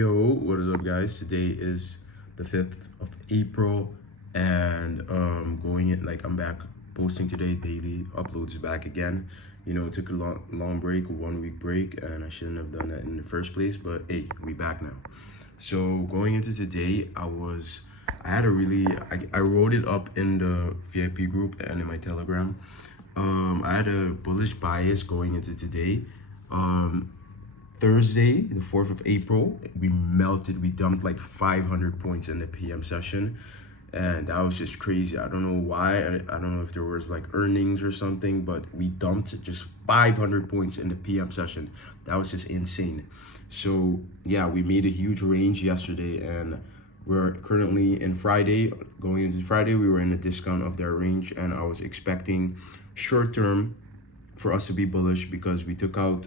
Yo, what is up, guys? Today is the 5th of April, and I'm back posting today. Daily uploads back again. It took a long break, a 1 week break, and I shouldn't have done that in the first place, but hey, we back now. So going into today, I wrote it up in the VIP group and in my Telegram. I had a bullish bias going into today. Thursday, the 4th of April, we dumped like 500 points in the PM session. And that was just crazy. I don't know why. I don't know if there was like earnings or something, but we dumped just 500 points in the PM session. That was just insane. So yeah, we made a huge range yesterday, and we're currently in Friday. Going into Friday, we were in a discount of their range, and I was expecting short term for us to be bullish because we took out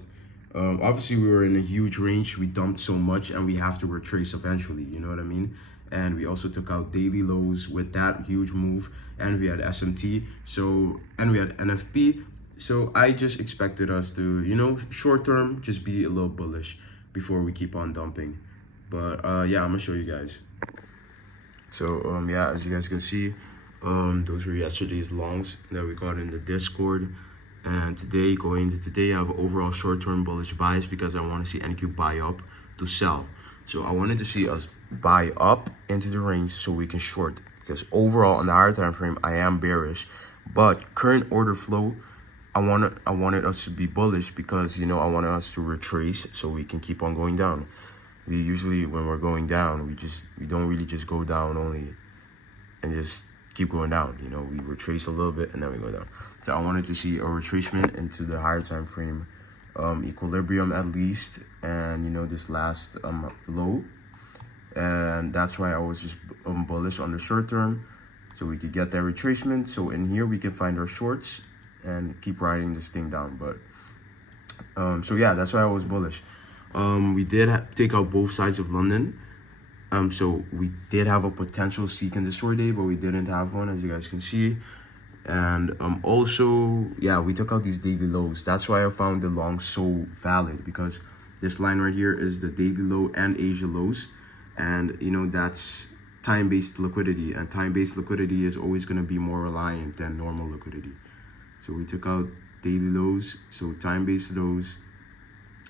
obviously we were in a huge range. We dumped so much and we have to retrace eventually, you know what I mean? And we also took out daily lows with that huge move, and we had SMT, and we had NFP. So I just expected us to, short term, just be a little bullish before we keep on dumping. But yeah, I'm gonna show you guys. So yeah, as you guys can see, those were yesterday's longs that we got in the Discord. And going into today, I have overall short-term bullish bias because I want to see NQ buy up to sell. So I wanted to see us buy up into the range so we can short. Because overall, on the higher time frame, I am bearish. But current order flow, I wanted us to be bullish because, I wanted us to retrace so we can keep on going down. We usually, when we're going down, we don't really just go down only and just keep going down. We retrace a little bit and then we go down. So I wanted to see a retracement into the higher time frame equilibrium at least, and this last low, and that's why I was just bullish on the short term, so we could get that retracement. So in here we can find our shorts and keep riding this thing down. But so yeah, that's why I was bullish. We did take out both sides of London. So we did have a potential seek and destroy day, but we didn't have one, as you guys can see. And also, yeah, we took out these daily lows. That's why I found the long so valid, because this line right here is the daily low and Asia lows. And, that's time-based liquidity. And time-based liquidity is always going to be more reliant than normal liquidity. So we took out daily lows, so time-based lows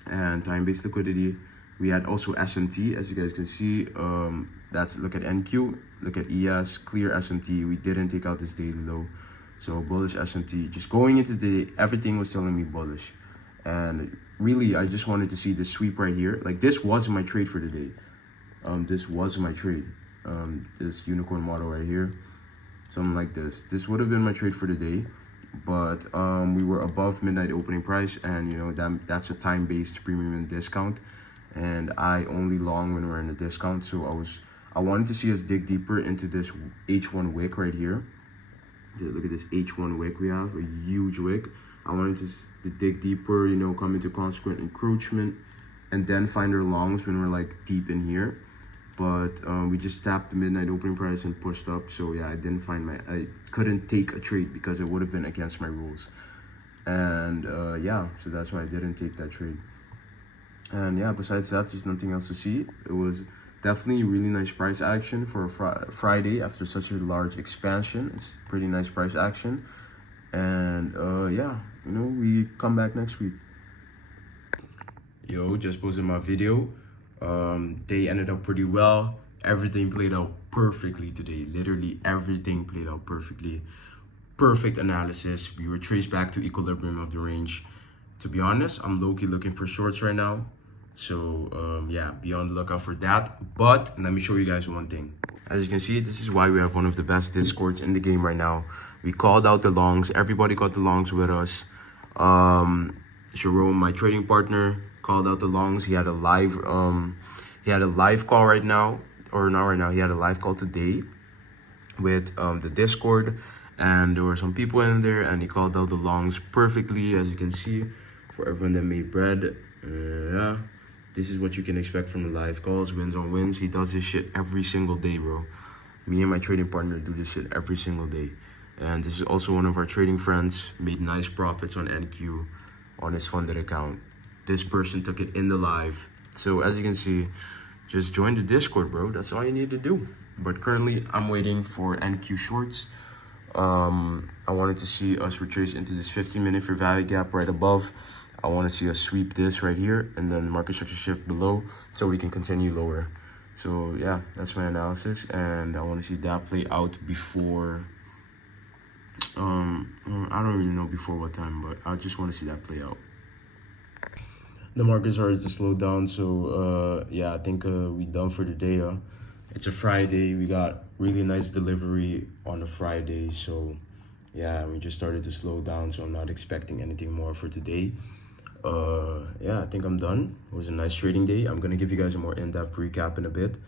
and time-based liquidity. We had also SMT, as you guys can see. Look at NQ, look at ES, clear SMT. We didn't take out this daily low. So bullish SMT. Just going into the day, everything was telling me bullish. And really, I just wanted to see the sweep right here. Like, this was my trade for the day. This was my trade. This unicorn model right here. Something like this. This would have been my trade for the day. But we were above midnight opening price. And, that's a time-based premium and discount. And I only long when we're in a discount. So I wanted to see us dig deeper into this H1 wick right here. Look at this H1 wick we have, a huge wick. I wanted to dig deeper, come into consequent encroachment, and then find our longs when we're like deep in here. But we just tapped the midnight opening price and pushed up. So yeah, I couldn't take a trade because it would have been against my rules. And yeah, so that's why I didn't take that trade. And yeah, besides that, there's nothing else to see. It was definitely really nice price action for a Friday after such a large expansion. It's pretty nice price action. And yeah, we come back next week. Yo, just posted my video. They ended up pretty well. Everything played out perfectly today. Literally everything played out perfectly. Perfect analysis. We retraced back to equilibrium of the range. To be honest, I'm low-key looking for shorts right now. So yeah, be on the lookout for that. But let me show you guys one thing. As you can see, this is why we have one of the best Discords in the game right now. We called out the longs. Everybody got the longs with us. Jerome, my trading partner, called out the longs. He had a live call right now, or not right now. He had a live call today with the Discord, and there were some people in there, and he called out the longs perfectly, as you can see. For everyone that made bread, yeah. This is what you can expect from the live calls, wins on wins. He does this shit every single day, bro. Me and my trading partner do this shit every single day. And this is also one of our trading friends, made nice profits on NQ on his funded account. This person took it in the live. So as you can see, just join the Discord, bro. That's all you need to do. But currently, I'm waiting for NQ shorts. I wanted to see us retrace into this 15-minute fair value gap right above. I want to see us sweep this right here and then market structure shift below so we can continue lower. So yeah, that's my analysis, and I want to see that play out before I don't really know before what time, but I just want to see that play out. The market started to slow down, so yeah, I think we done for the day. It's a Friday. We got really nice delivery on a Friday, so yeah, we just started to slow down, so I'm not expecting anything more for today. Yeah, I think I'm done. It was a nice trading day. I'm gonna give you guys a more in-depth recap in a bit,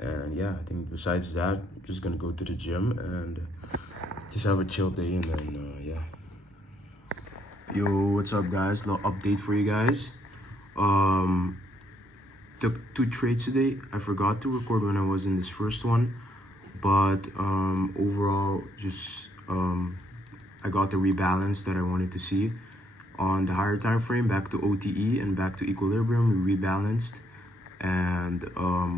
and yeah, I think besides that, I'm just gonna go to the gym and just have a chill day, and then yeah. Yo, what's up, guys? Little update for you guys. Took 2 trades today. I forgot to record when I was in this first one, but overall, just I got the rebalance that I wanted to see on the higher time frame, back to OTE and back to equilibrium. We rebalanced, and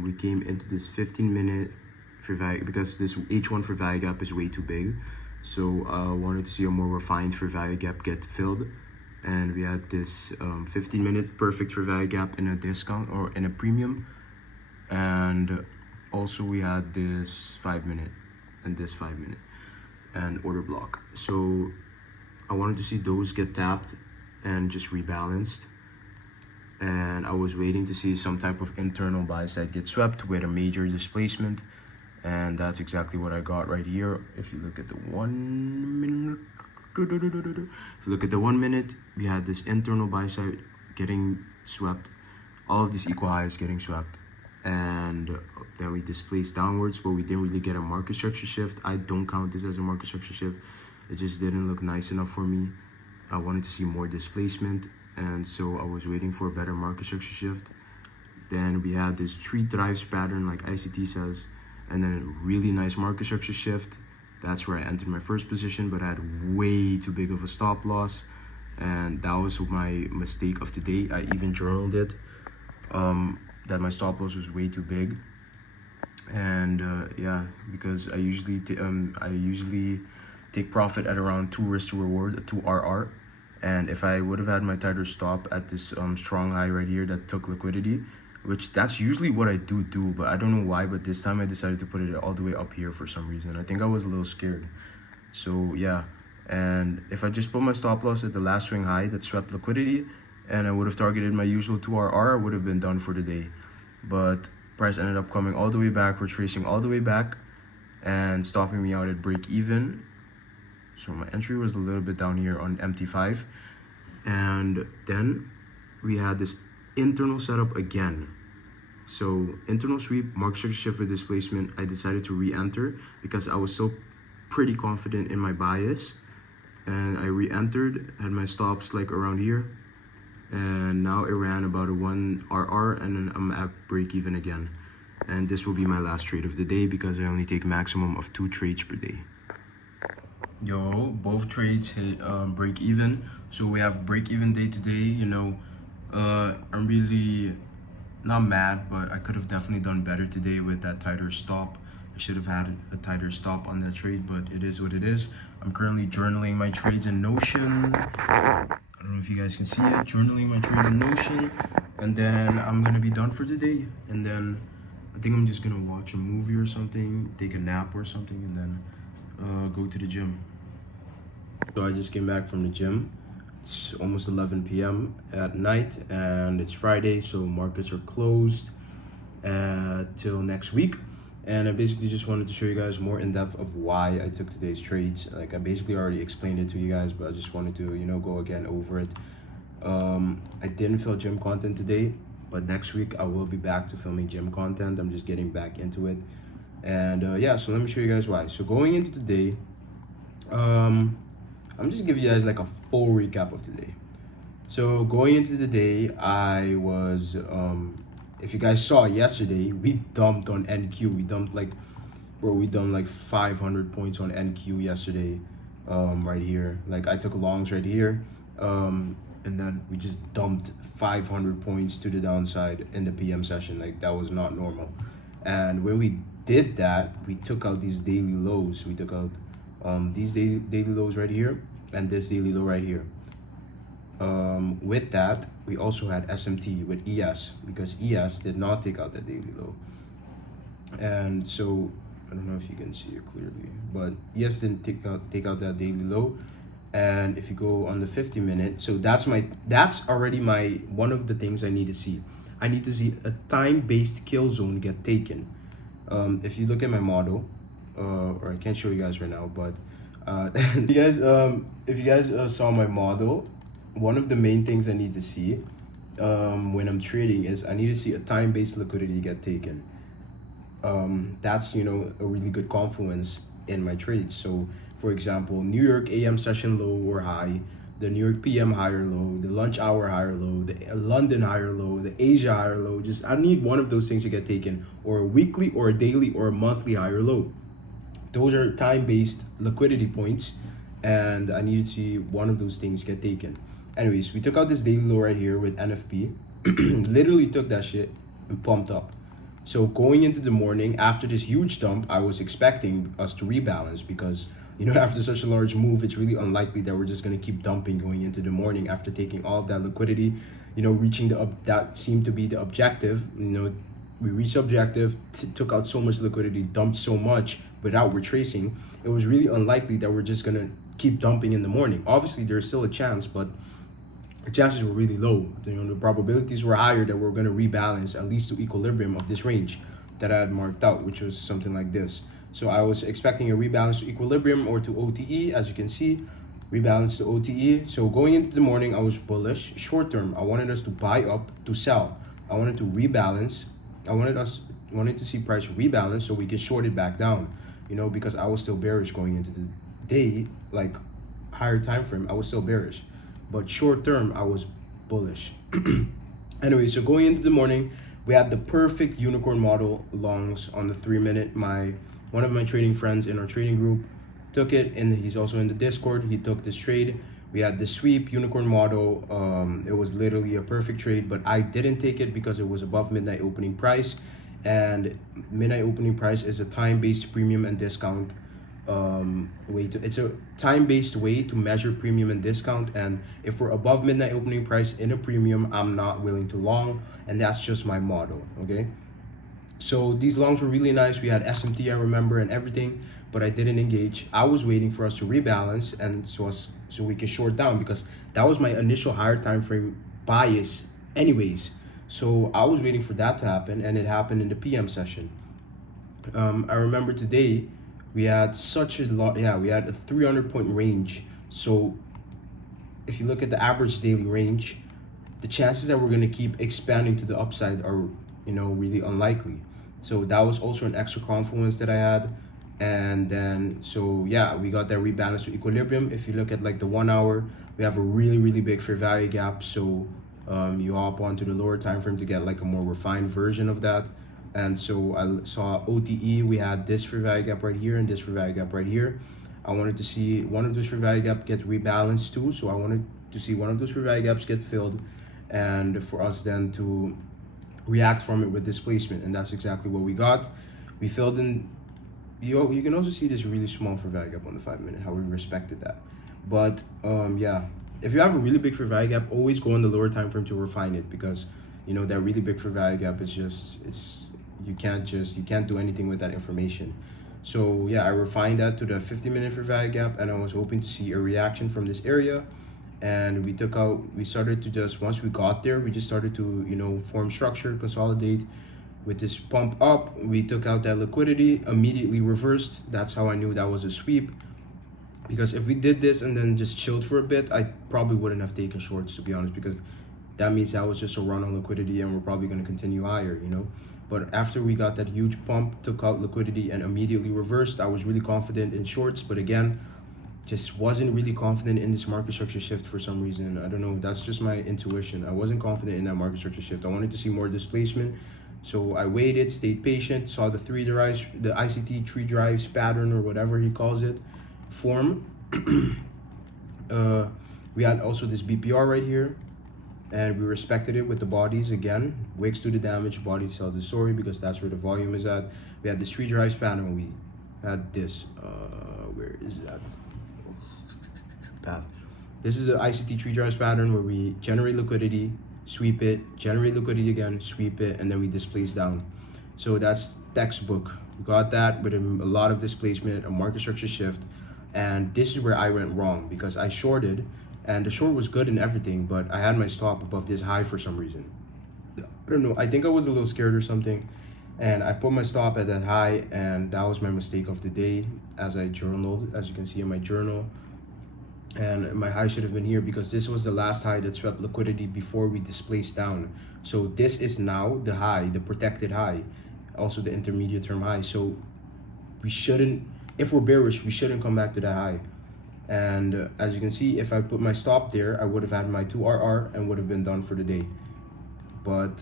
we came into this 15-minute fair value because this H1 fair value gap is way too big. So I wanted to see a more refined fair value gap get filled, and we had this 15-minute perfect fair value gap in a discount or in a premium, and also we had this 5-minute and this 5-minute and order block. So I wanted to see those get tapped and just rebalanced, and I was waiting to see some type of internal buy side get swept with a major displacement, and that's exactly what I got right here. If you look at the 1 minute, if you look at the 1 minute, we had this internal buy side getting swept, all of these equal highs getting swept, and then we displaced downwards, but we didn't really get a market structure shift. I don't count this as a market structure shift. It just didn't look nice enough for me. I wanted to see more displacement, and so I was waiting for a better market structure shift. Then we had this 3 drives pattern like ICT says, and then a really nice market structure shift. That's where I entered my first position, but I had way too big of a stop loss, and that was my mistake of today. I even journaled it, that my stop loss was way too big. And yeah, because I usually take profit at around 2 risk to reward, 2 RR. And if I would have had my tighter stop at this strong high right here that took liquidity, which that's usually what I do, but I don't know why, but this time I decided to put it all the way up here for some reason. I think I was a little scared. So yeah, and if I just put my stop loss at the last swing high that swept liquidity, and I would have targeted my usual 2 RR, I would have been done for the day. But price ended up coming all the way back, retracing all the way back, and stopping me out at break even. So my entry was a little bit down here on MT5, and then we had this internal setup again. So internal sweep, market structure shift with displacement. I decided to re-enter because I was so pretty confident in my bias, and I re-entered, had my stops like around here, and now it ran about a 1 RR, and then I'm at break even again. And this will be my last trade of the day because I only take maximum of 2 trades per day. Yo, both trades hit break even, so we have break even day today. You know, I'm really not mad, but I could have definitely done better today with that tighter stop. I should have had a tighter stop on that trade, but it is what it is. I'm currently journaling my trades in Notion. I don't know if you guys can see it, journaling my trade in Notion, and then I'm gonna be done for today, and then I think I'm just gonna watch a movie or something, take a nap or something, and then go to the gym. So I just came back from the gym. It's almost 11 p.m. at night, and it's Friday, so markets are closed till next week. And I basically just wanted to show you guys more in depth of why I took today's trades. Like, I basically already explained it to you guys, but I just wanted to, you know, go again over it. I didn't film gym content today, but next week I will be back to filming gym content. I'm just getting back into it. And yeah, so let me show you guys why. So going into today, I'm just giving you guys like a full recap of today. So going into the day, I was, if you guys saw yesterday, we dumped on NQ. We dumped like 500 points on NQ yesterday, right here. Like, I took longs right here. and then we just dumped 500 points to the downside in the PM session. Like, that was not normal. And when we did that, we took out these daily lows. We took out these daily lows right here and this daily low right here. With that, we also had SMT with ES, because ES did not take out that daily low. And so I don't know if you can see it clearly, but ES didn't take out that daily low. And if you go on the 50-minute, so that's already my one of the things I need to see. I need to see a time-based kill zone get taken. If you look at my model, or I can't show you guys right now, but if you guys saw my model, one of the main things I need to see when I'm trading is I need to see a time-based liquidity get taken. That's, you know, a really good confluence in my trades. So for example, New York AM session low or high, the New York PM higher low, the lunch hour higher low, the London higher low, the Asia higher low. Just I need one of those things to get taken, or a weekly or a daily or a monthly higher low. Those are time-based liquidity points, and I need to see one of those things get taken. Anyways, we took out this daily low right here with NFP. Literally took that shit and pumped up. So going into the morning, after this huge dump, I was expecting us to rebalance, because, you know, after such a large move, it's really unlikely that we're just going to keep dumping going into the morning after taking all of that liquidity, you know, reaching that seemed to be the objective. You know, we reached the objective, took out so much liquidity, dumped so much without retracing. It was really unlikely that we're just going to keep dumping in the morning. Obviously, there's still a chance, but the chances were really low. You know, the probabilities were higher that we're going to rebalance at least to equilibrium of this range that I had marked out, which was something like this. So I was expecting a rebalance to equilibrium or to OTE. As you can see, rebalance to OTE. So going into the morning, I was bullish. Short term, I wanted us to buy up to sell. I wanted to rebalance. I wanted to see price rebalance so we could short it back down, you know, because I was still bearish going into the day, like higher time frame, I was still bearish. But short term, I was bullish. Anyway, so going into the morning, we had the perfect unicorn model longs on the 3-minute. One of my trading friends in our trading group took it, and he's also in the Discord. He took this trade. We had the sweep unicorn model. It was literally a perfect trade, but I didn't take it because it was above midnight opening price, and midnight opening price is a time-based premium and discount it's a time-based way to measure premium and discount. And if we're above midnight opening price in a premium, I'm not willing to long, and that's just my model. Okay, so these longs were really nice. We had SMT, I remember, and everything, but I didn't engage. I was waiting for us to rebalance, and so we could short down, because that was my initial higher time frame bias anyways. So I was waiting for that to happen, and it happened in the PM session. I remember today we had such a lot. Yeah, we had a 300-point range. So if you look at the average daily range, the chances that we're going to keep expanding to the upside are, you know, really unlikely. So that was also an extra confluence that I had. And then, so yeah, we got that rebalance to equilibrium. If you look at like the 1 hour, we have a really big fair value gap. So you hop onto the lower time frame to get like a more refined version of that. And so I saw OTE, we had this fair value gap right here and this fair value gap right here. I wanted to see one of those fair value gaps get rebalanced too. So I wanted to see one of those fair value gaps get filled, and for us then to react from it with displacement. And that's exactly what we got. We filled in, you can also see this really small fair value gap on the 5-minute, how we respected that. But yeah, if you have a really big fair value gap, always go on the lower time frame to refine it, because, you know, that really big fair value gap is just, you can't do anything with that information. So yeah, I refined that to the 50-minute fair value gap, and I was hoping to see a reaction from this area. And we started to just, once we got there, we just started to, you know, form structure, consolidate. With this pump up, we took out that liquidity, immediately reversed. That's how I knew that was a sweep. Because if we did this and then just chilled for a bit, I probably wouldn't have taken shorts, to be honest, because that means that was just a run on liquidity and we're probably going to continue higher, you know. But after we got that huge pump, took out liquidity and immediately reversed, I was really confident in shorts. But again, just wasn't really confident in this market structure shift for some reason. I don't know, that's just my intuition. I wasn't confident in that market structure shift. I wanted to see more displacement. So I waited, stayed patient, saw the ICT 3 drives pattern, or whatever he calls it, form. We had also this BPR right here, and we respected it with the bodies again. Wicks do the damage, bodies tell the story because that's where the volume is at. We had this 3 drives pattern. We had this, where is that? Path. This is an ICT 3 drives pattern where we generate liquidity, sweep it, generate liquidity again, sweep it, and then we displace down. So that's textbook. We got that with a lot of displacement, a market structure shift, and this is where I went wrong because I shorted, and the short was good and everything, but I had my stop above this high for some reason. I don't know, I think I was a little scared or something, and I put my stop at that high, and that was my mistake of the day as I journaled, as you can see in my journal. And my high should have been here because this was the last high that swept liquidity before we displaced down. So this is now the high, the protected high, also the intermediate term high. So we shouldn't, if we're bearish, we shouldn't come back to that high. And as you can see, if I put my stop there, I would have had my 2RR and would have been done for the day. But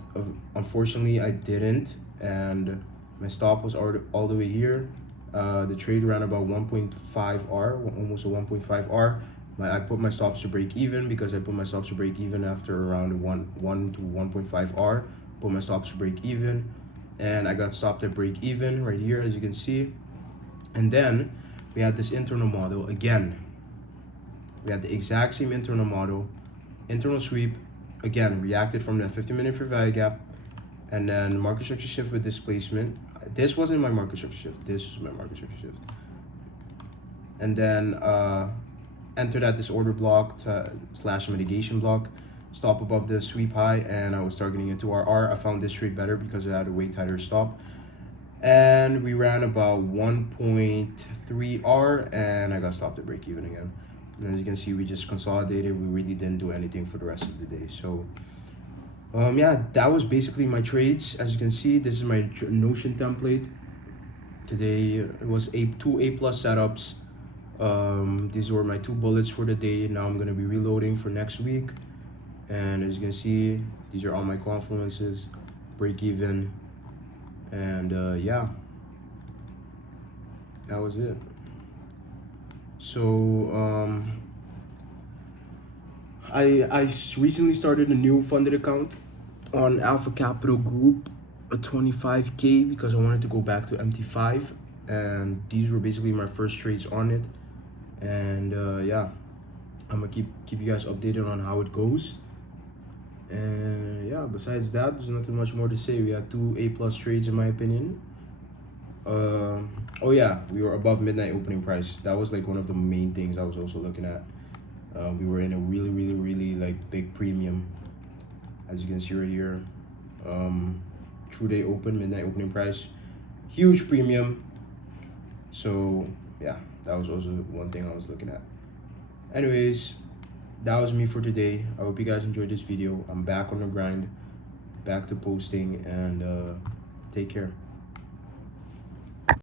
unfortunately I didn't, and my stop was all the way here. The trade ran about 1.5R, almost a 1.5R. I put my stops to break even because I put my stops to break even after around 1 to 1.5R. Put my stops to break even, and I got stopped at break even right here, as you can see. And then we had this internal model again. We had the exact same internal model, internal sweep, again, reacted from that 50-minute fair value gap, and then market structure shift with displacement. This wasn't my market structure shift, this was my market structure shift. And then entered at this order block slash mitigation block, stop above the sweep high, and I was targeting into RR. I found this trade better because it had a way tighter stop. And we ran about 1.3R, and I got stopped at break even again. And as you can see, we just consolidated. We really didn't do anything for the rest of the day. So yeah, that was basically my trades. As you can see, this is my Notion template. Today it was two A+ setups. These were my 2 bullets for the day. Now I'm gonna be reloading for next week. And as you can see, these are all my confluences, break even, and yeah, that was it. So I recently started a new funded account on Alpha Capital Group, a 25K, because I wanted to go back to MT5, and these were basically my first trades on it. And yeah, I'm gonna keep you guys updated on how it goes. And yeah, besides that, there's nothing much more to say. We had 2 A+ trades in my opinion. Oh yeah, we were above midnight opening price. That was like one of the main things I was also looking at. We were in a really like big premium, as you can see right here. True day open, midnight opening price, huge premium. So yeah, that was also one thing I was looking at. Anyways, that was me for today. I hope you guys enjoyed this video. I'm back on the grind, back to posting, and take care.